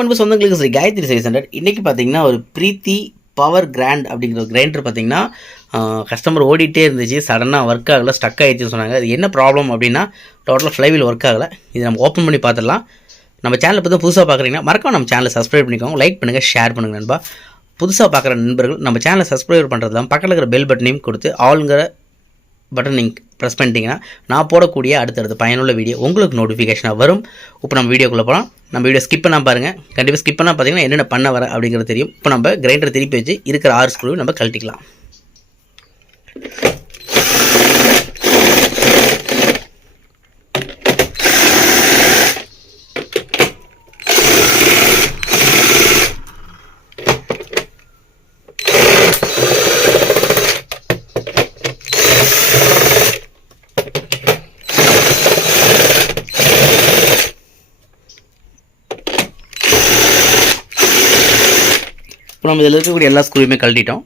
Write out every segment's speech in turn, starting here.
வணக்கம் அன்பு சொந்தங்களுக்கு ஸ்ரீ காயத்ரி சேல் சென்டர். இன்றைக்கி பார்த்தீங்கன்னா ஒரு பிரீத்தி பவர் கிராண்ட் அப்படிங்கிற ஒரு கிரைண்டர் பார்த்தீங்கன்னா கஸ்டமர் ஓடிட்டே இருந்துச்சு. சடனாக ஒர்க் ஆகலை, ஸ்டக் ஆகிடுச்சுன்னு சொன்னாங்க. அது என்ன ப்ராப்ளம் அப்படின்னா டோட்டலாக ஃப்ளைவீல் ஒர்க் ஆகலை. இது நம்ம ஓப்பன் பண்ணி பார்த்துடலாம். நம்ம சேனலை பற்றி புதுசாக பார்க்குறீங்கன்னா மறக்காம நம்ம சேனலை சப்ஸ்கிரைப் பண்ணிக்கோங்க, லைக் பண்ணுங்கள், ஷேர் பண்ணுங்கள் நண்பா. புதுசாக பார்க்குற நண்பர்கள் நம்ம சேனலை சப்ஸ்கிரைப் பண்ணுறதுலாம் பக்கத்தில் இருக்கிற பெல் பட்டனையும் கொடுத்து ஆளுங்கிற பட்டன் நீங்கள் ப்ரெஸ் பண்ணிட்டீங்கன்னா நான் போடக்கூடிய அடுத்தடுத்த பயனுள்ள வீடியோ உங்களுக்கு நோட்டிஃபிகேஷனாக வரும். இப்போ நம்ம வீடியோக்குள்ளே போகலாம். நம்ம வீடியோ ஸ்கிப் பண்ணால் பாருங்கள். கண்டிப்பாக ஸ்கிப் பண்ணால் பார்த்தீங்கன்னா என்னென்ன பண்ண வர அப்படிங்கிறது தெரியும். இப்போ நம்ம கிரைண்டர் திருப்பி வச்சு இருக்கிற 6 ஸ்க்ரூ நம்ம கழட்டிக்கலாம். இப்போ நம்ம இதில் இருக்கக்கூடிய எல்லா ஸ்க்ரூவையுமே கழட்டிட்டோம்.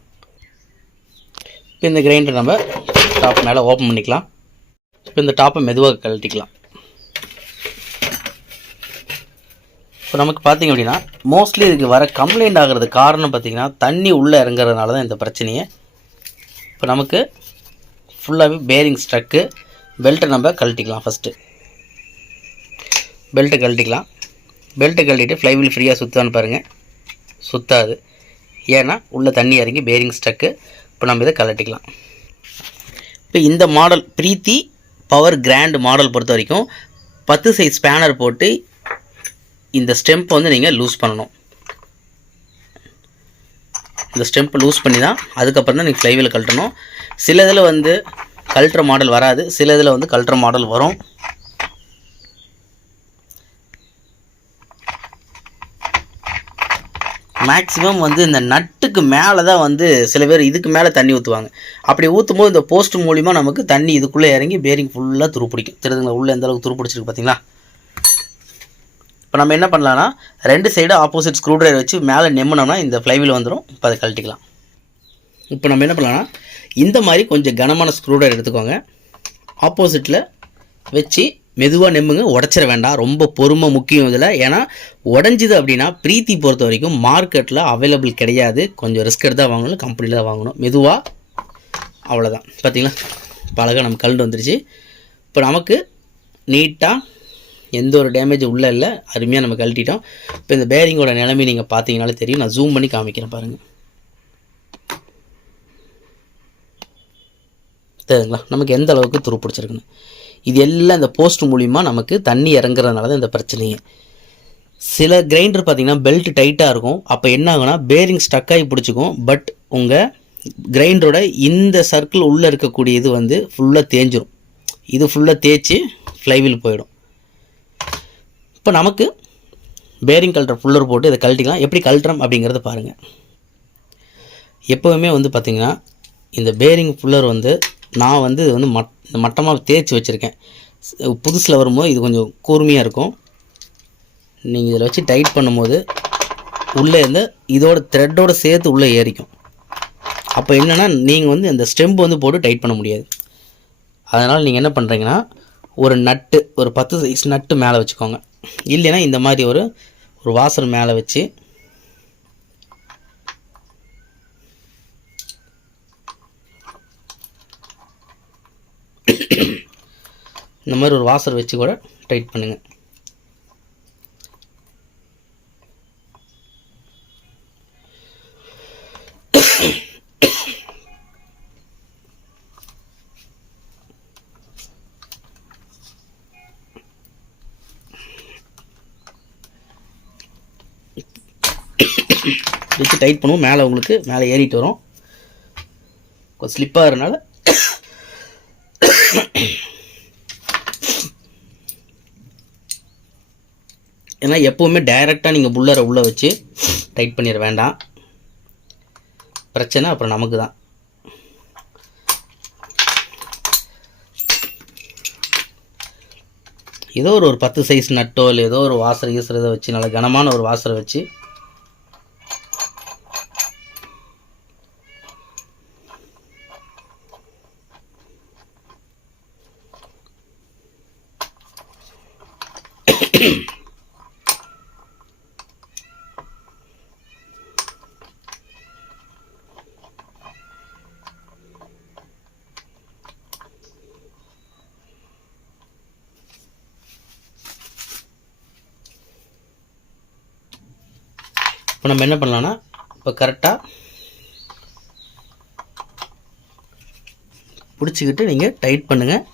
இப்போ இந்த கிரைண்டர் நம்ம டாப் மேலே ஓப்பன் பண்ணிக்கலாம். இப்போ இந்த டாப்பை மெதுவாக கழட்டிக்கலாம். இப்போ நமக்கு பார்த்திங்க அப்படின்னா மோஸ்ட்லி இதுக்கு வர கம்ப்ளைண்ட் ஆகிறது காரணம் பார்த்திங்கன்னா தண்ணி உள்ளே இறங்குறதுனால தான் இந்த பிரச்சனையே. இப்போ நமக்கு ஃபுல்லாகவே பேரிங் ஸ்ட்ரக்கு. பெல்ட்டை நம்ம கழட்டிக்கலாம். ஃபஸ்ட்டு பெல்ட்டை கழட்டிக்கலாம். பெல்ட்டை கழட்டிட்டு ஃப்ளைவீல் ஃப்ரீயாக சுற்றான்னு பாருங்கள். சுற்றாது, ஏன்னா உள்ளே தண்ணி இறங்கி பேரிங் ஸ்ட்ரக்கு. இப்போ நம்ம இதை கழட்டிக்கலாம். இப்போ இந்த மாடல் பிரீத்தி பவர் கிராண்ட் மாடல் பொறுத்த வரைக்கும் 10 சைஸ் ஸ்பேனர் போட்டு இந்த ஸ்டெம்பை வந்து நீங்கள் லூஸ் பண்ணணும். இந்த ஸ்டெம்பை லூஸ் பண்ணி தான் அதுக்கப்புறம் தான் நீங்கள் ஃப்ளைவீலை கழட்டணும். சில இதில் வந்து கழட்டுற மாடல் வராது, சில இதில் வந்து கழட்டுற மாடல் வரும். மேக்ஸிமம் வந்து இந்த நட்டுக்கு மேலே தான் வந்து சில பேர் இதுக்கு மேலே தண்ணி ஊற்றுவாங்க. அப்படி ஊற்றும் போது இந்த போஸ்ட் மூலிமா நமக்கு தண்ணி இதுக்குள்ளே இறங்கி பேரிங் ஃபுல்லாக துருப்பிடிக்கும். தெரியுதுங்களா உள்ளே எந்த அளவுக்கு துருப்பிடிச்சிருக்கு பார்த்தீங்களா? இப்போ நம்ம என்ன பண்ணலான்னா 2 சைடு ஆப்போசிட் ஸ்க்ரூ ட்ரைவர் வச்சு மேலே நெம்முனோம்னா இந்த ஃப்ளைவீல் வந்துடும். இப்போ அதை கழட்டிக்கலாம். இப்போ நம்ம என்ன பண்ணலான்னா இந்த மாதிரி கொஞ்சம் கனமான ஸ்க்ரூ ட்ரைவர் எடுத்துக்கோங்க. ஆப்போசிட்டில் வச்சு மெதுவாக நெம்முங்க, உடச்சிட வேண்டாம். ரொம்ப பொறுமை முக்கியம் இதில். ஏன்னா உடஞ்சிது அப்படின்னா பிரீத்தி பொறுத்த வரைக்கும் மார்க்கெட்டில் அவைலபிள் கிடையாது. கொஞ்சம் ரிஸ்க் எடுத்து தான் வாங்கணும், கம்பெனியில் தான் வாங்கணும். மெதுவாக, அவ்வளோதான். பார்த்திங்களா, பழக நம்ம கழண்டு வந்துருச்சு. இப்போ நமக்கு நீட்டாக எந்த ஒரு டேமேஜ் உள்ளே இல்லை, அருமையாக நம்ம கழட்டிட்டோம். இப்போ இந்த பேரிங்கோட நிலைமை நீங்கள் பார்த்தீங்கனாலே தெரியும். நான் ஜூம் பண்ணி காமிக்கிறேன் பாருங்கள். தெரியுதுங்களா நமக்கு எந்த அளவுக்கு துரு பிடிச்சிருக்குன்னு. இது எல்லாம் இந்த போஸ்ட் மூலிமா நமக்கு தண்ணி இறங்குறதுனால தான் இந்த பிரச்சனையே. சில கிரைண்டர் பார்த்திங்கன்னா பெல்ட் டைட்டாக இருக்கும். அப்போ என்ன ஆகுனா பேரிங் ஸ்டக் ஆகி பிடிச்சிக்கும். பட் உங்கள் கிரைண்டரோட இந்த சர்க்கிள் உள்ளே இருக்கக்கூடிய இது வந்து ஃபுல்லாக தேஞ்சிரும். இது ஃபுல்லாக தேய்ச்சி ஃப்ளைவீல் போயிடும். இப்போ நமக்கு பேரிங் கழட்டுற ஃபுல்லர் போட்டு இதை கழட்டிக்கலாம். எப்படி கழட்டுறோம் அப்படிங்கிறத பாருங்கள். எப்போவுமே வந்து பார்த்திங்கன்னா இந்த பேரிங் ஃபுல்லர் வந்து நான் வந்து இது வந்து மட்டமாக தேய்ச்சி வச்சுருக்கேன். புதுசில் வரும்போது இது கொஞ்சம் கூர்மையாக இருக்கும். நீங்கள் இதில் வச்சு டைட் பண்ணும்போது உள்ளே இருந்து இதோட த்ரெட்டோடு சேர்த்து உள்ளே ஏறிக்கும். அப்போ என்னென்னா நீங்கள் வந்து அந்த ஸ்டெம்பு வந்து போட்டு டைட் பண்ண முடியாது. அதனால் நீங்கள் என்ன பண்ணுறீங்கன்னா ஒரு நட்டு, ஒரு 10 சைஸ் நட்டு மேலே வச்சுக்கோங்க. இல்லைன்னா இந்த மாதிரி ஒரு வாசல் மேலே வச்சு இந்த மாதிரி ஒரு வாசர் வச்சு கூட டைட் பண்ணுங்கள். வச்சு டைட் பண்ணுவோம். மேலே உங்களுக்கு மேலே ஏறிட்டு வரும். கொஞ்சம் ஸ்லிப்பாக இருந்தனால ஏன்னா எப்போவுமே டைரெக்டாக நீங்கள் புல்லரை உள்ளே வச்சு டைட் பண்ணிட வேண்டாம். பிரச்சனை அப்புறம் நமக்கு தான். ஏதோ ஒரு 10 சைஸ் நட்டோ இல்லை ஏதோ ஒரு வாசர் ஈசுறதை வச்சு நல்ல கனமான ஒரு வாசரை வச்சு இப்போ நம்ம என்ன பண்ணலான்னா இப்போ கரெக்டாக பிடிச்சிக்கிட்டு நீங்கள் டைட் பண்ணுங்கள்.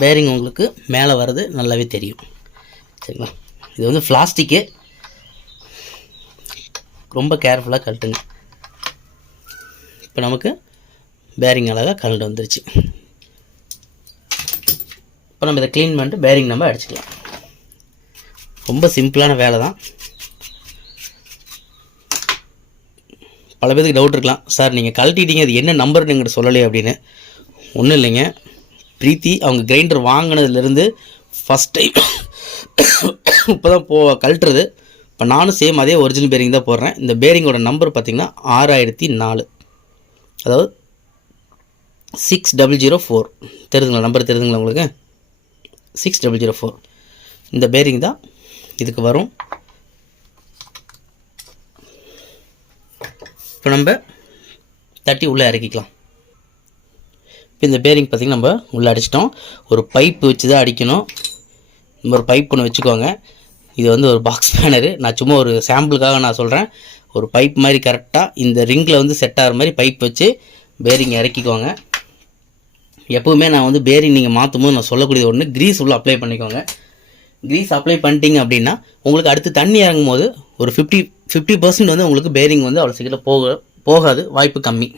பேரிங் உங்களுக்கு மேலே வர்றது நல்லாவே தெரியும். சரிங்களா? இது வந்து பிளாஸ்டிக்கு, ரொம்ப கேர்ஃபுல்லாக கழட்டுங்க. இப்போ நமக்கு பேரிங் அழகாக கழண்டு வந்துருச்சு. இப்போ நம்ம இதை க்ளீன் பண்ணிட்டு பேரிங் நம்ம அடிச்சுக்கலாம். ரொம்ப சிம்பிளான வேலை தான். பல பேருக்கு டவுட் இருக்கலாம், சார் நீங்கள் கழட்டிட்டீங்க அது என்ன நம்பர் நீங்கள் சொல்லலையே அப்படின்னு. ஒன்றும் இல்லைங்க, பிரீத்தி அவங்க கிரைண்டர் வாங்கினதுலேருந்து ஃபஸ்ட் டைம் இப்போ தான் கழட்டுறது. இப்போ நானும் சேம் அதே ஒரிஜினல் பேரிங் தான் போடுறேன். இந்த பேரிங்கோட நம்பர் பார்த்திங்கன்னா 6004, அதாவது 6004. தெரியுதுங்களா? நம்பர் தெரியுதுங்களா உங்களுக்கு? 6004 இந்த பேரிங் தான் இதுக்கு வரும். இப்போ நம்ம தட்டி உள்ளே இறக்கிக்கலாம். இப்போ இந்த பேரிங் பார்த்திங்கன்னா நம்ம உள்ளே அடிச்சிட்டோம். ஒரு பைப்பு வச்சு தான் அடிக்கணும். இந்த ஒரு பைப் ஒன்று வச்சுக்கோங்க. இது வந்து ஒரு பாக்ஸ் ஸ்பேனரு, நான் சும்மா ஒரு சாம்பிளுக்காக நான் சொல்கிறேன். ஒரு பைப் மாதிரி கரெக்டாக இந்த ரிங்கில் வந்து செட் ஆகிற மாதிரி பைப் வச்சு பேரிங் இறக்கிக்கோங்க. எப்போவுமே நான் வந்து பேரிங் நீங்கள் மாற்றும் போது நான் சொல்லக்கூடியது ஒன்று, க்ரீஸ் உள்ள அப்ளை பண்ணிக்கோங்க. க்ரீஸ் அப்ளை பண்ணிட்டீங்க அப்படின்னா உங்களுக்கு அடுத்து தண்ணி இறங்கும் போது ஒரு 50% வந்து உங்களுக்கு பேரிங் வந்து அவ்வளோ சீக்கிரம் போகாது, வாய்ப்பு கம்மி.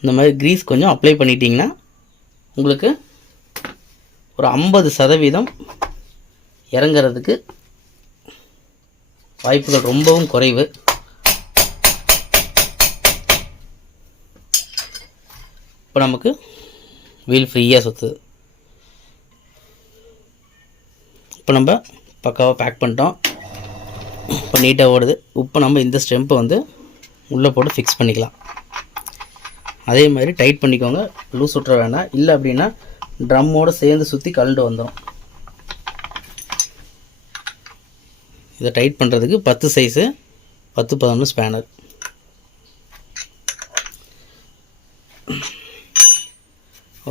இந்த மாதிரி க்ரீஸ் கொஞ்சம் அப்ளை பண்ணிட்டீங்கன்னா உங்களுக்கு ஒரு 50% இறங்கிறதுக்கு வாய்ப்புகள் ரொம்பவும் குறைவு. இப்போ நமக்கு வீல் ஃப்ரீயாக சுற்றுது. இப்போ நம்ம பக்காவாக பேக் பண்ணிட்டோம். இப்போ நீட்டாக ஓடுது. இப்போ நம்ம இந்த ஸ்டெம்பை வந்து உள்ளே போட்டு ஃபிக்ஸ் பண்ணிக்கலாம். அதே மாதிரி டைட் பண்ணிக்கோங்க, லூஸ் விட்ற வேணாம். இல்லை அப்படின்னா ட்ரம்மோடு சேர்ந்து சுற்றி கழண்டு வந்துடும். இதை டைட் பண்ணுறதுக்கு 10 சைஸு 10-11 ஸ்பேனர்.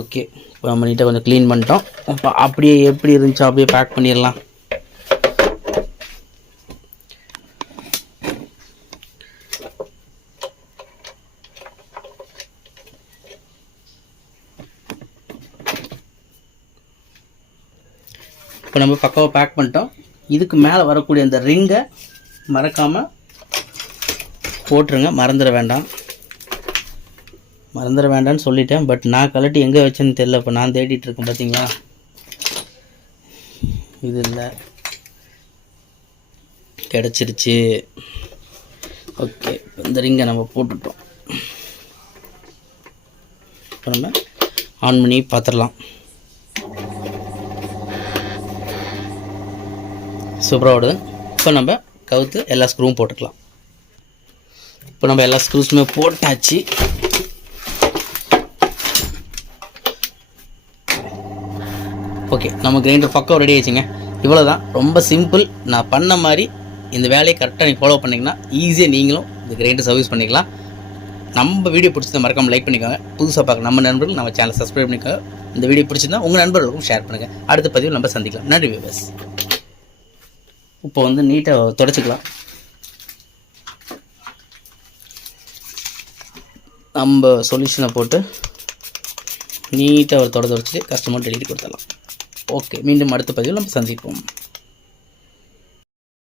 ஓகே, இப்போ நம்ம நீட்டாக கொஞ்சம் க்ளீன் பண்ணிட்டோம். இப்போ அப்படியே எப்படி இருந்துச்சோ அப்படியே பேக் பண்ணிடலாம். இப்போ நம்ம பக்காவாக பேக் பண்ணிட்டோம். இதுக்கு மேலே வரக்கூடிய அந்த ரிங்கை மறக்காமல் போட்டுருங்க, மறந்துட வேண்டாம்னு சொல்லிட்டேன். பட் நான் கழட்டி எங்கே வச்சேன்னு தெரியல. இப்போ நான் தேடிட்டு இருக்கேன், பார்த்தீங்களா? இது இல்லை, கிடச்சிருச்சு. ஓகே, இந்த ரிங்கை நம்ம போட்டுட்டோம். இப்போ நம்ம ஆன் பண்ணி பார்த்துடலாம். சூப்பராக ஓடுது. இப்போ நம்ம கவுத்து எல்லா ஸ்க்ரூவும் போட்டுக்கலாம். இப்போ நம்ம எல்லா ஸ்க்ரூஸுமே போட்டாச்சு. ஓகே, நம்ம கிரைண்டர் பக்கம் ரெடி ஆயிடுச்சுங்க. இவ்வளோ தான், ரொம்ப சிம்பிள். நான் பண்ண மாதிரி இந்த வேலையை கரெக்டாக நீங்கள் ஃபாலோ பண்ணிங்கன்னா ஈஸியாக நீங்களும் இந்த கிரைண்டர் சர்வீஸ் பண்ணிக்கலாம். நம்ம வீடியோ பிடிச்சதை மறக்காமல் லைக் பண்ணிக்கோங்க. புதுசாக பார்க்க நம்ம நண்பர்கள் நம்ம சேனலை சப்ஸ்கிரைப் பண்ணிக்கோங்க. இந்த வீடியோ பிடிச்சிருந்தா உங்கள் நண்பர்களுக்கும் ஷேர் பண்ணுங்கள். அடுத்த பதிவில் நம்ம சந்திக்கலாம். நன்றி வியூவர்ஸ். இப்போ வந்து நீட்டாக தொடச்சிக்கலாம். நம்ம சொல்யூஷனை போட்டு நீட்டாக ஒரு தொடச்சிட்டு கஸ்டமர் டெலிவரி கொடுத்துடலாம். ஓகே, மீண்டும் அடுத்த பதிவில் நம்ம சந்திப்போம்.